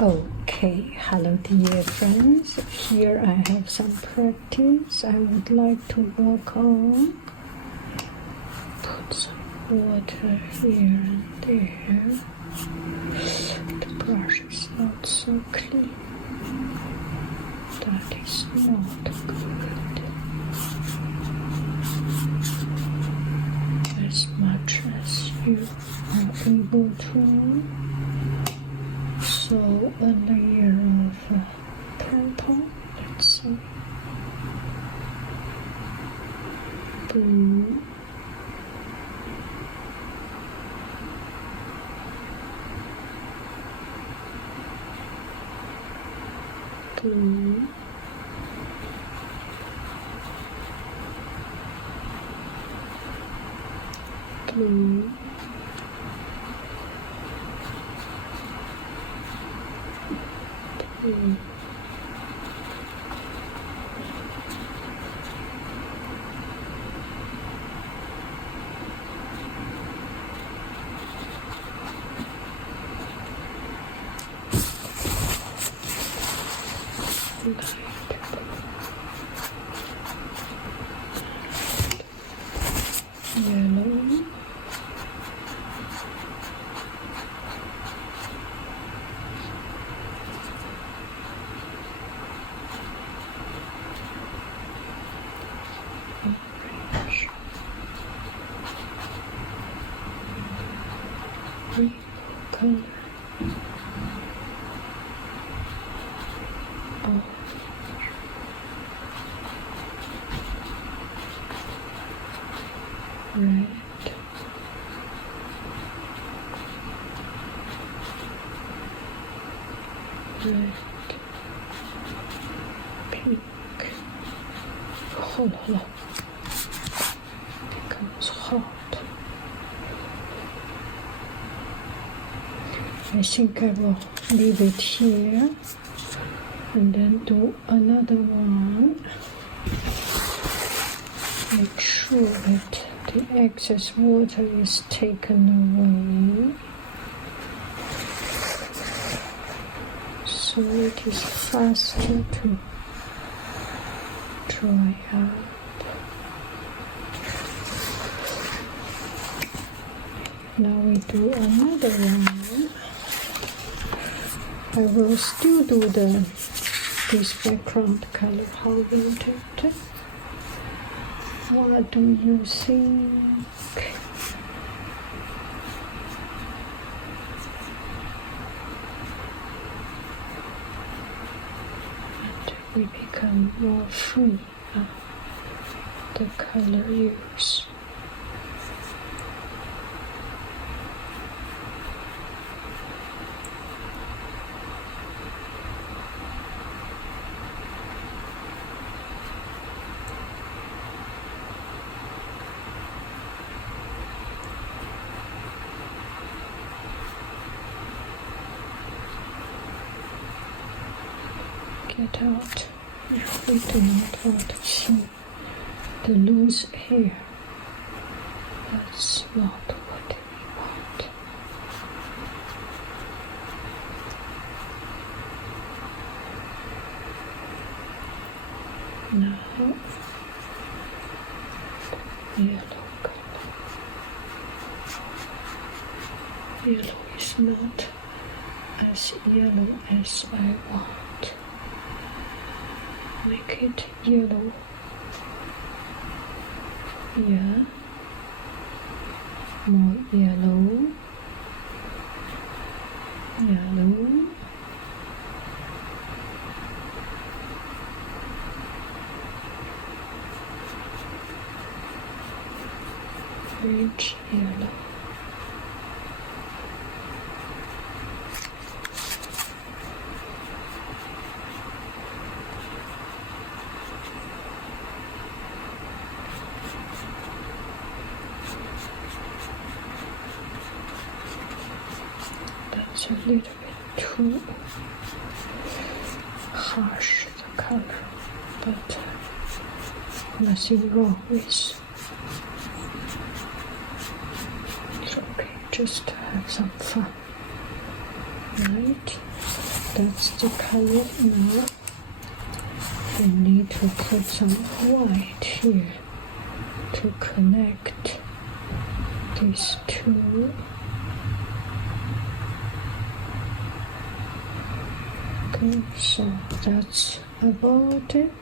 Okay, hello dear friends. Here I have some practice I would like to work on. Put some water here and there. The brush is not so clean. That is not good. As much as you are able to. So a layer of purple, let's see, blue, blue, blue, blue, yellow, orange, rainbow color, orange, red, red, pink. Oh no, becomes hot. I think I will leave it here and then do another one. Make sure that the excess water is taken away, so it is faster to dry up. Now we do another one. I will still do this background color. How will it? What do you think? And we become more free of the color use. Get out if we do not want to see the loose hair. That's not what we want. Now, yellow color. Yellow is not as yellow as I want. Make it yellow. Yeah. More yellow. Yellow. Rich yellow. That's a little bit too harsh, the color, but nothing wrong with. It's okay, just to have some fun, right? That's the color. Now we need to put some white here to connect these two. Okay, so that's about it.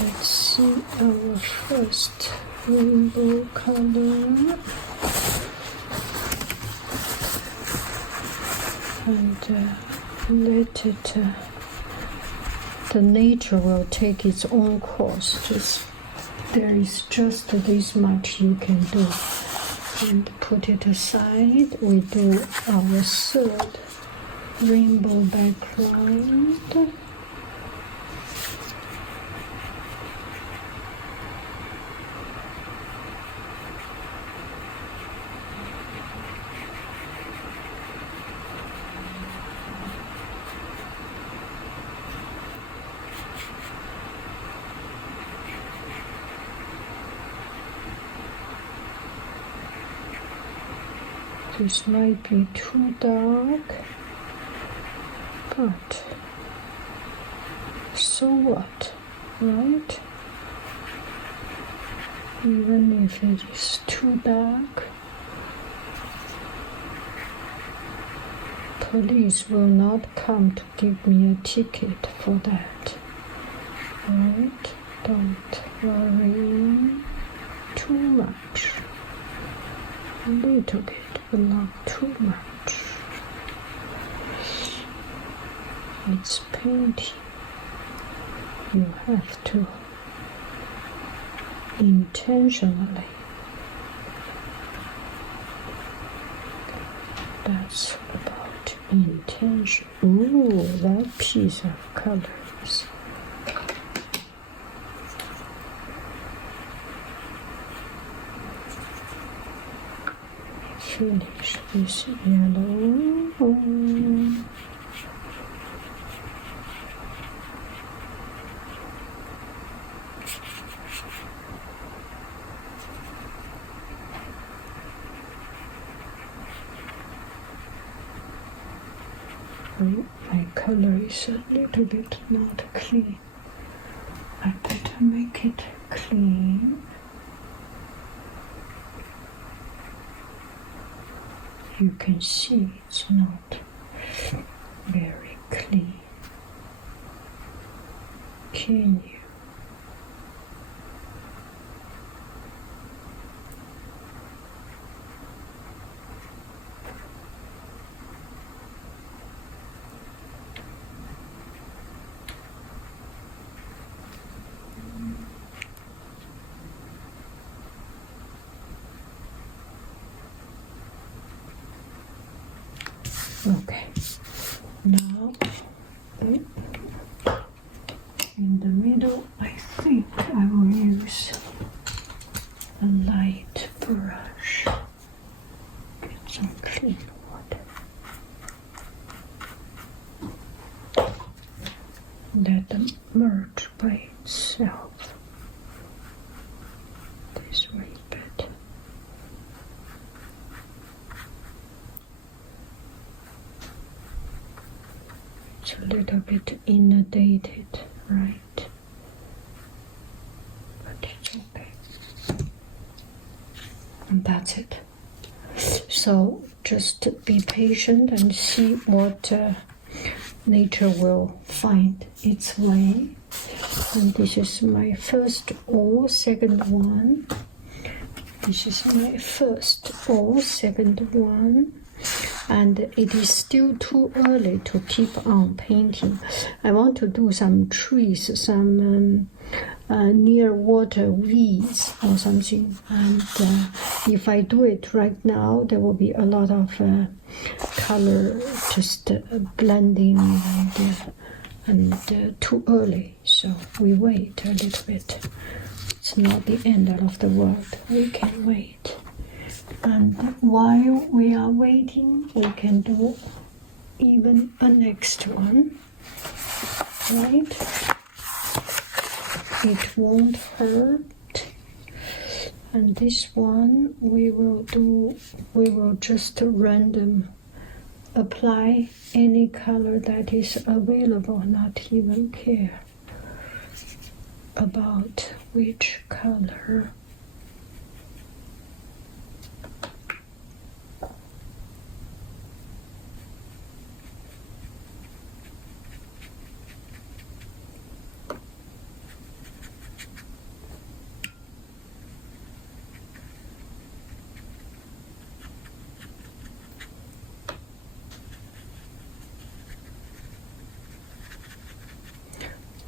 Let's see our first rainbow color. And let it, the nature will take its own course. There is just this much you can do. And put it aside. We do our third rainbow background. This might be too dark, but so what, right? Even if it is too dark, police will not come to give me a ticket for that, right? Don't worry too much. A little bit, but not too much. It's painting. You have to intentionally. That's about intention. Ooh, that piece of colors. Finish with yellow. My color is a little bit not clean. I better make it clean. You can see it's not very clean. Can you? Okay, now in the middle, I think I will use a light brush. Get some clean water. Let them merge by itself. This way better. It's a little bit inundated, right? But it's okay. And that's it. So just be patient and see what nature will find its way. And this is my first or second one. This is my first or second one. And it is still too early to keep on painting. I want to do some trees, some near water weeds or something. And if I do it right now, there will be a lot of color just blending and too early. So we wait a little bit. It's not the end of the world. We can wait. And while we are waiting, we can do even a next one, right? It won't hurt. And this one we will just random apply any color that is available, not even care about which color.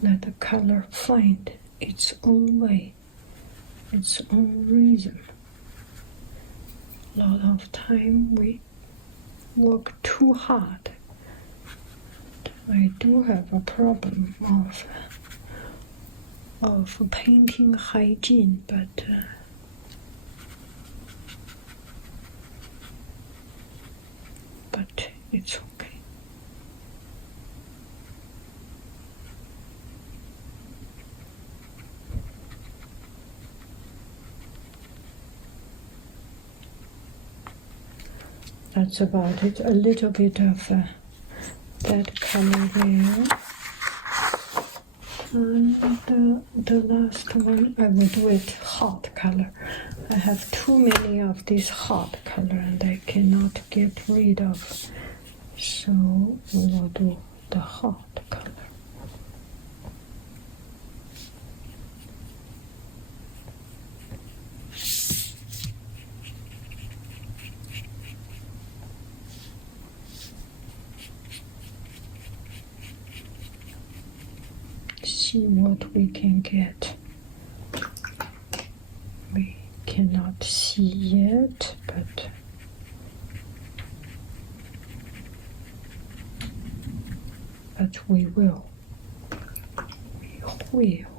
Let the color find its own way, its own reason. A lot of time we work too hard. I do have a problem of painting hygiene, but it's okay. That's about it. A little bit of that color there. And the last one, I will do it hot color. I have too many of this hot color and I cannot get rid of. So we will do the hot color. See what we can get. We cannot see yet, but we will. We will.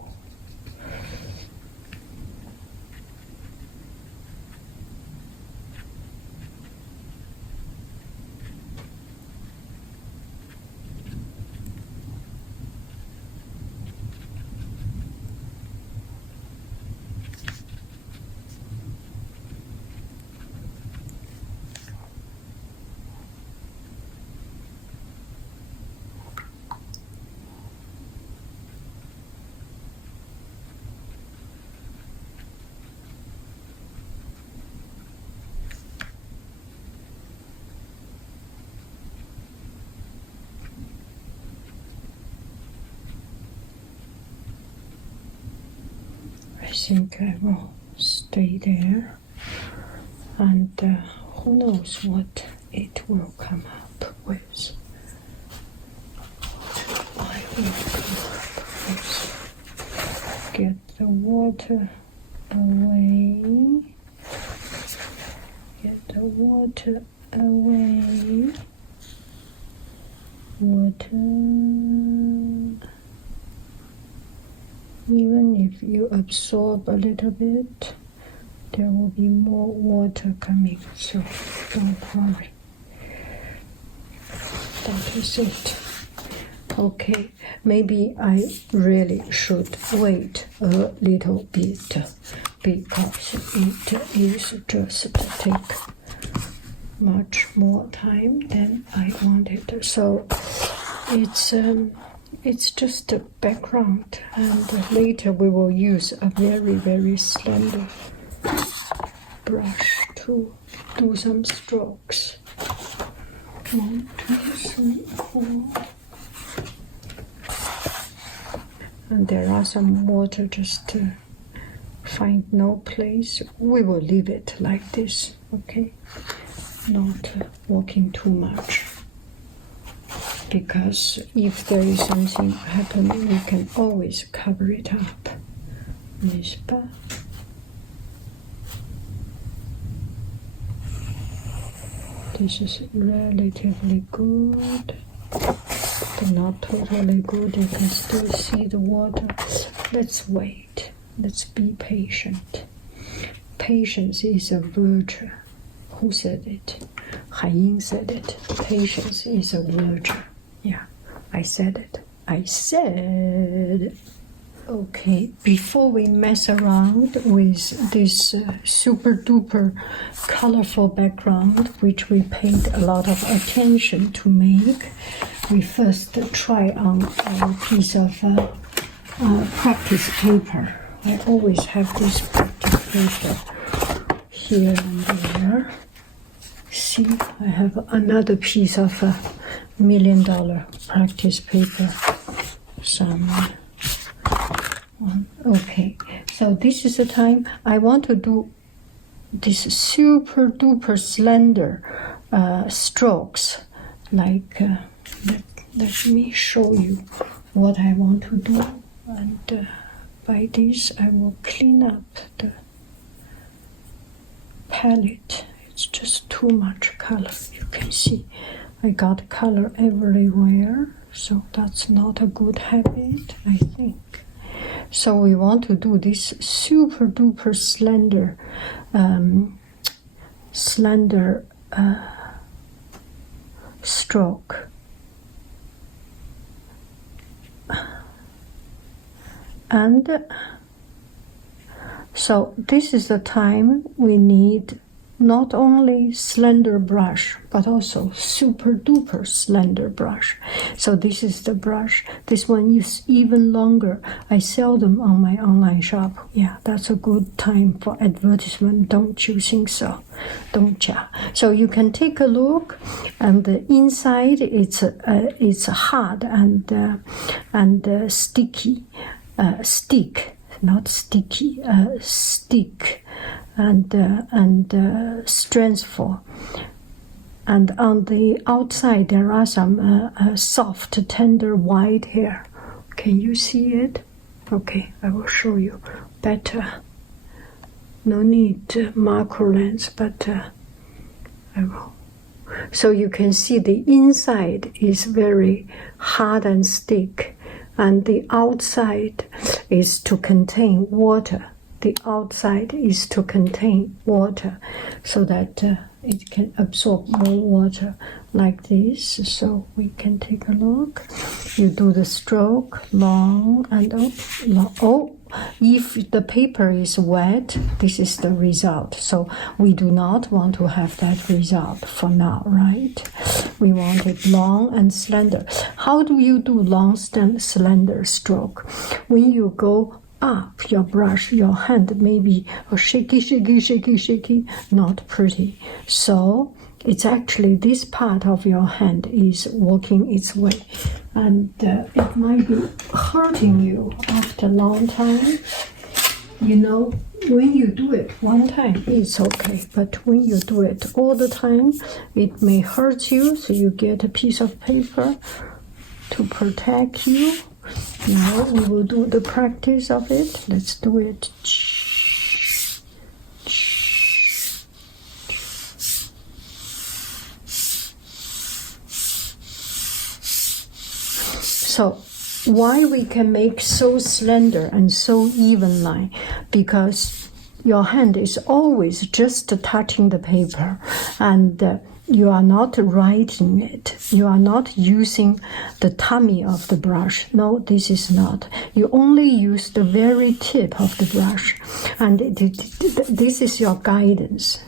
I think I will stay there, and who knows what it will come up with. I will come up with. Get the water away. Get the water away. Water. Even if you absorb a little bit, there will be more water coming, so don't worry. That is it. Okay, maybe I really should wait a little bit because it is just take much more time than I wanted. So it's just a background, and later we will use a very, very slender brush to do some strokes. 1, 2, 3, 4. And there are some water just to find no place. We will leave it like this, okay? Not working too much. Because if there is something happening, we can always cover it up. N'est-ce pas? This is relatively good, but not totally good. You can still see the water. Let's wait. Let's be patient. Patience is a virtue. Who said it? Hai said it. Patience is a virtue. Yeah, I said it. I said Okay, before we mess around with this super duper colorful background, which we paid a lot of attention to make, we first try on a piece of practice paper. I always have this practice paper here and there. See, I have another piece of $1 million practice paper somewhere. Okay, so this is the time I want to do this super duper slender strokes. Like, let me show you what I want to do. And by this, I will clean up the palette. It's just too much color. You can see I got color everywhere, so that's not a good habit, I think. So we want to do this super duper slender, stroke. And so this is the time we need not only slender brush, but also super duper slender brush. So this is the brush. This one is even longer. I sell them on my online shop. Yeah, that's a good time for advertisement. Don't you think so? Don't ya? So you can take a look, and the inside it's hard and sticky, stick, not sticky, stick. And strengthful, and on the outside there are some soft, tender white hair. Can you see it? Okay, I will show you better. No need macro lens, but I will. So you can see the inside is very hard and stick, and the outside is to contain water. The outside is to contain water so that it can absorb more water like this. So we can take a look. You do the stroke long and long. Oh, if the paper is wet, this is the result. So we do not want to have that result for now, right? We want it long and slender. How do you do long, slender stroke? When you go up your brush, your hand may be shaky, not pretty. So it's actually this part of your hand is working its way, and it might be hurting you after a long time. You know, when you do it one time, it's okay, but when you do it all the time, it may hurt you, so you get a piece of paper to protect you. Now we will do the practice of it. Let's do it. So why we can make so slender and so even line? Because your hand is always just touching the paper, and you are not writing it. You are not using the tummy of the brush. No, this is not. You only use the very tip of the brush. And this is your guidance.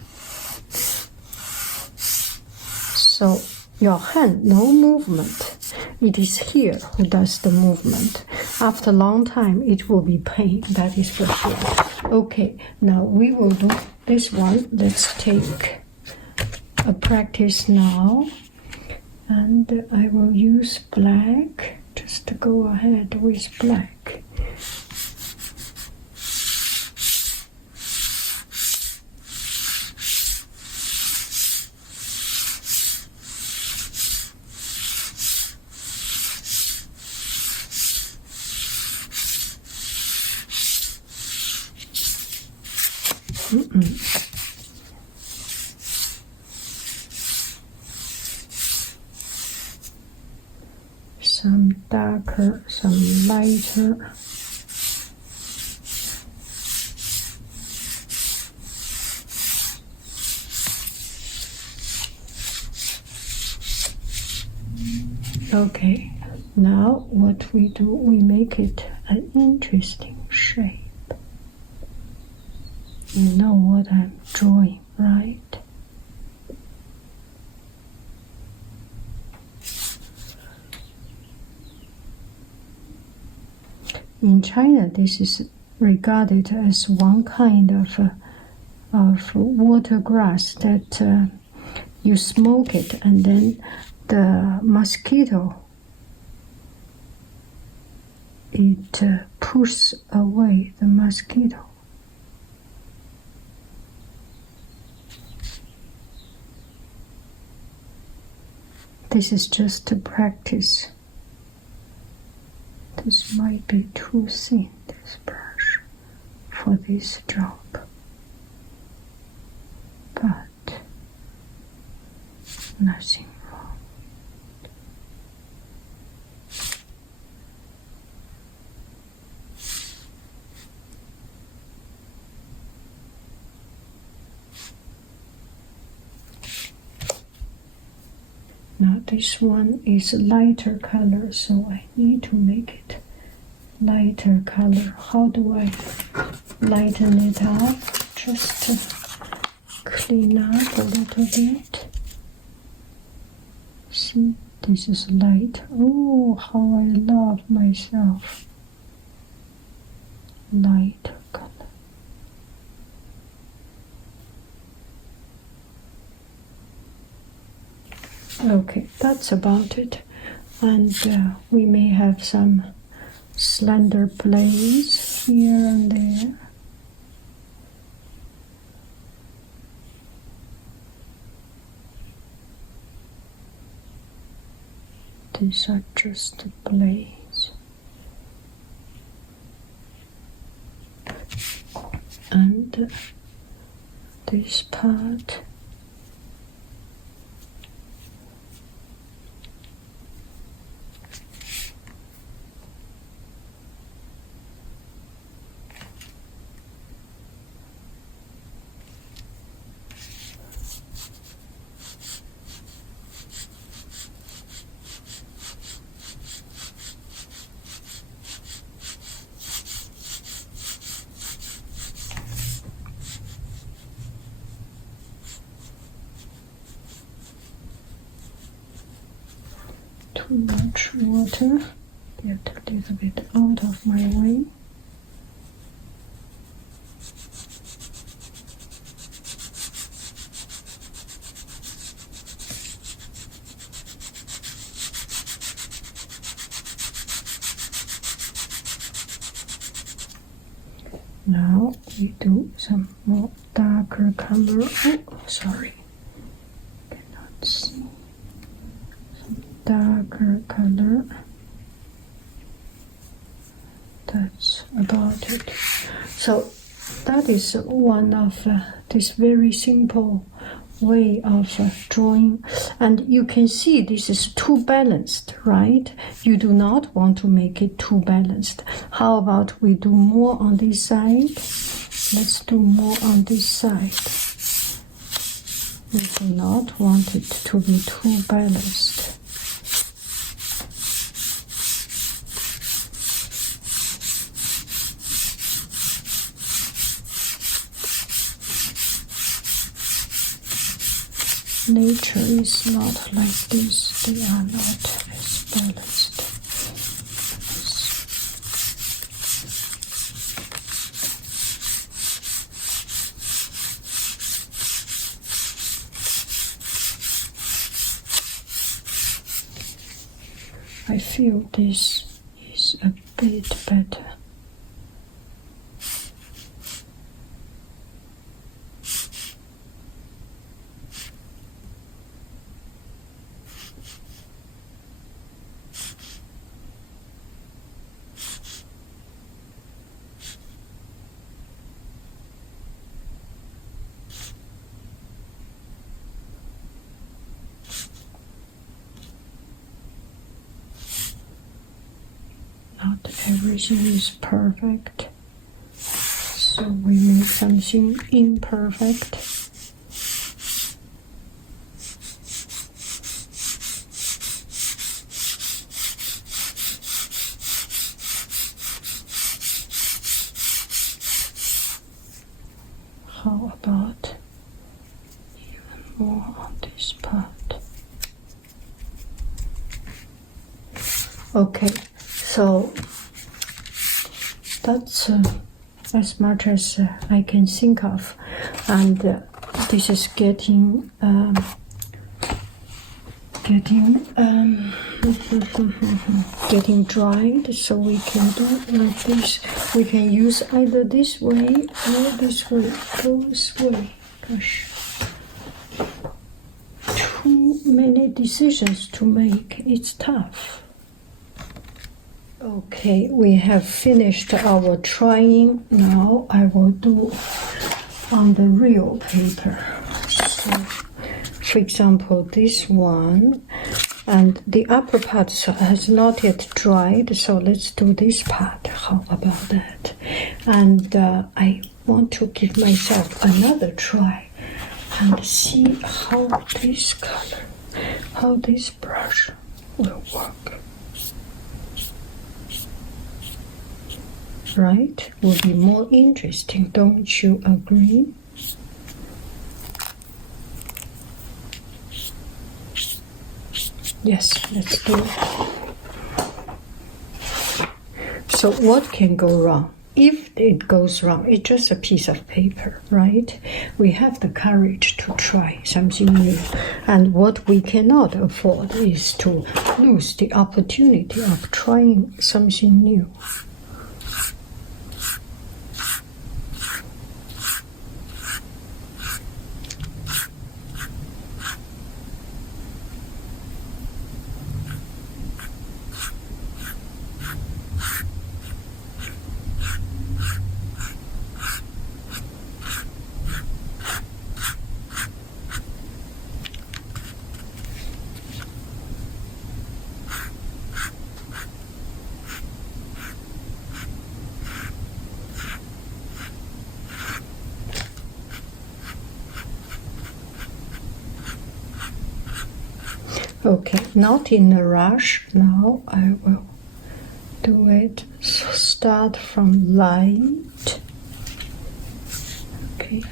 So your hand, no movement. It is here who does the movement. After a long time, it will be pain. That is for sure. Okay, now we will do this one. Let's take a practice now, and I will use black. Just go ahead with black. Some darker, some lighter. Okay, now what we do, we make it an interesting shape. You know what I'm drawing, right? In China, this is regarded as one kind of water grass that you smoke it, and then the mosquito, it pushes away the mosquito. This is just to practice. This might be too thin, this brush, for this job. But nothing wrong. Now this one is lighter color, so I need to make it lighter color. How do I lighten it up? Just to clean up a little bit. See, this is light. Oh, how I love myself. Light color. Okay, that's about it. And we may have some slender planes here and there. These are just blades. And this part, too much water. Get a little bit out of my way. Now we do some more darker color. Oh, sorry, cannot see. Some darker color. That's about it. So that is one of this very simple way of drawing, and you can see this is too balanced, right? You do not want to make it too balanced. How about we do more on this side? Let's do more on this side. We do not want it to be too balanced. Nature is not like this. They are not as balanced. I feel this is a bit better. Not everything is perfect, so we make something imperfect. How about even more on this part? Okay, so that's as much as I can think of, and this is getting getting dried, so we can do like this. We can use either this way or this way. Go this way. Gosh, too many decisions to make. It's tough. Okay, we have finished our trying. Now I will do on the real paper. So, for example, this one, and the upper part has not yet dried, so let's do this part. How about that? And I want to give myself another try and see how this color, how this brush will work. Right? Will be more interesting, don't you agree? Yes, let's do it. So what can go wrong? If it goes wrong, it's just a piece of paper, right? We have the courage to try something new. And what we cannot afford is to lose the opportunity of trying something new. Okay, not in a rush. Now I will do it. Start from light. Okay.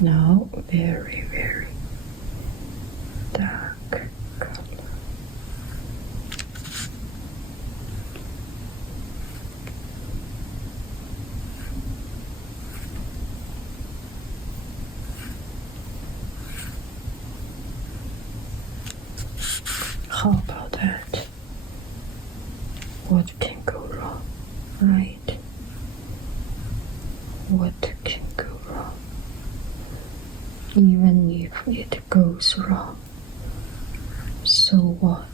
Now very, very dark color. How about that? What can go wrong, right? What can go wrong? Even if it goes wrong, so what?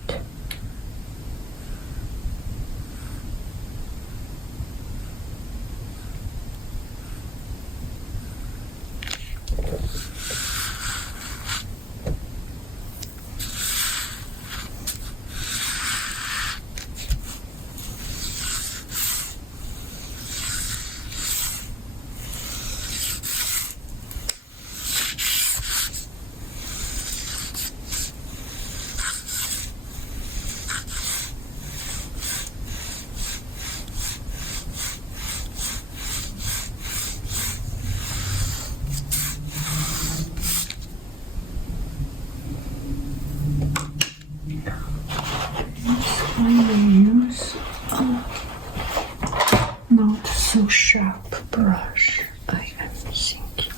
Use not so sharp brush, I am thinking.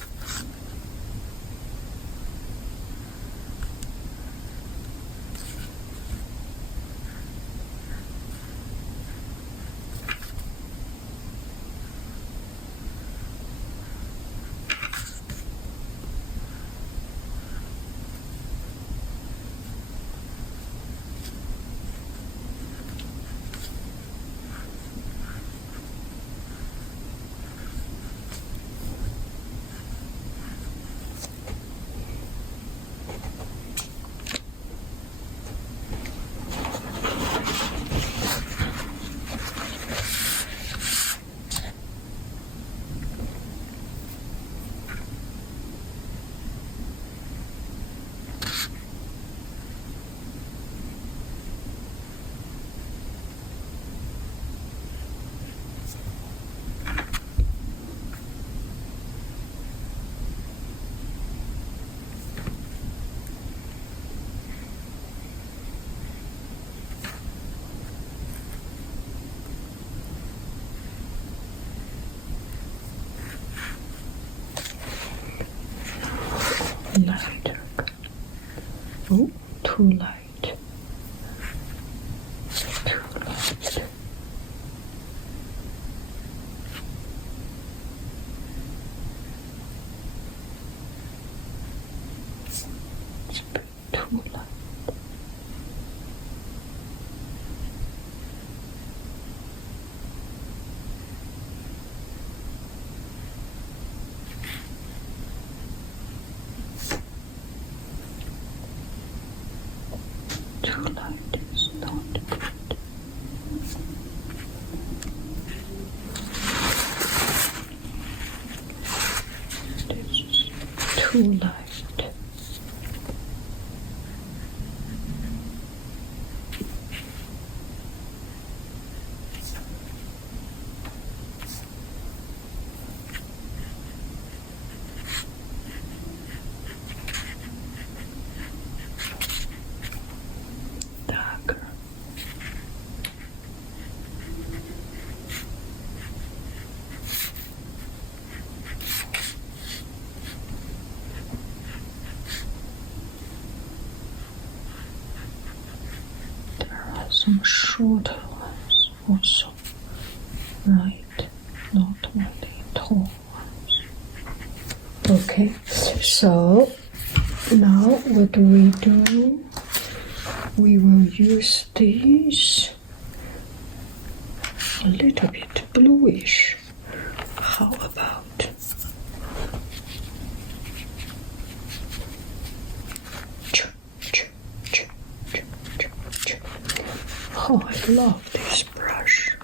lighter. Oh, too light. Too light. It's a bit too light. Too light is not good. This is too light. Darker. There are some shorter ones also, right? Not really tall ones. Okay, so now what do? We will use these a little bit bluish. How about oh, I love this brush.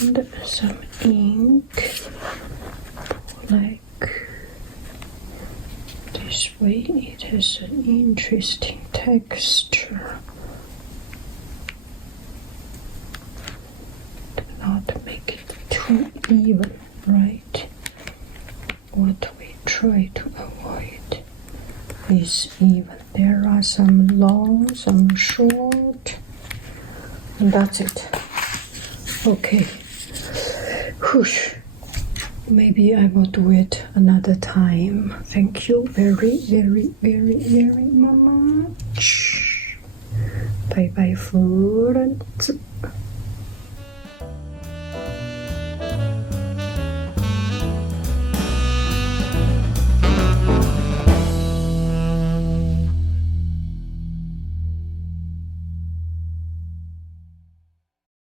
And some ink, like this way. It has an interesting texture. Do not make it too even, right? What we try to avoid is even. There are some long, some short, and that's it. Okay. Whoosh. Maybe I will do it another time. Thank you very, very, very, very much. Bye bye, friends.